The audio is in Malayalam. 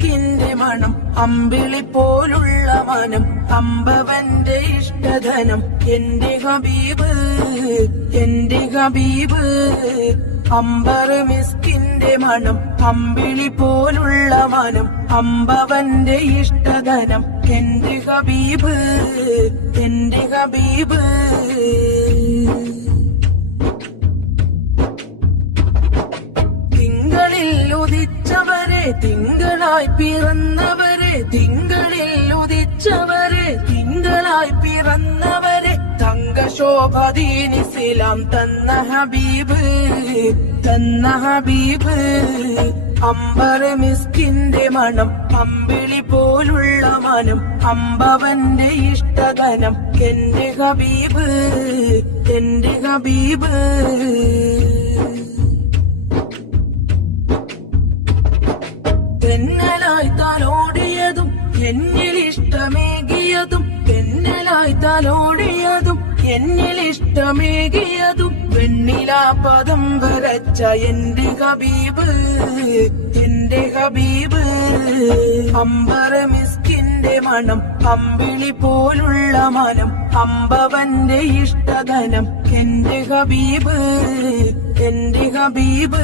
മിസ്കിന്റെ മണം അമ്പിളി പോലുള്ള മനം അമ്പവന്റെ ഇഷ്ടധനം എന്റെ ഹബീബ് എന്റെ ഹബീബ് അമ്പർ മിസ്കിന്റെ മണം അമ്പിളി പോലുള്ള മനം അമ്പവന്റെ ഇഷ്ടധനം എന്റെ ഹബീബ് എന്റെ ഹബീബ് തിങ്കളിൽ ഉദിച്ചവരെ തിങ്കളായി പിറന്നവരെ തിങ്കളിൽ ഉദിച്ചവരെ തിങ്കളായി പിറന്നവരെ തങ്കശോഭദീനിസ്ലാം തന്ന ഹബീബ് തന്ന ഹബീബ് അമ്പർ മിസ്കിന്റെ മണം അമ്പിളി പോലുള്ള മനം അമ്പവന്റെ ഇഷ്ടധനം എന്റെ ഹബീബ് എന്റെ ഹബീബ് തെന്നലായി തലോടിയതും എന്നിൽ ഇഷ്ടമേകിയതും തെന്നലായി തലോടിയതും എന്നിൽ ഇഷ്ടമേകിയതും വെണ്ണിലാപദം വരച്ച എന്റെ ഹബീബ് എന്റെ ഹബീബ് അമ്പർ മിസ്കിന്റെ മണം അമ്പിളി പോലുള്ള മനം അമ്പവന്റെ ഇഷ്ടധനം എന്റെ ഹബീബ് എന്റെ ഹബീബ്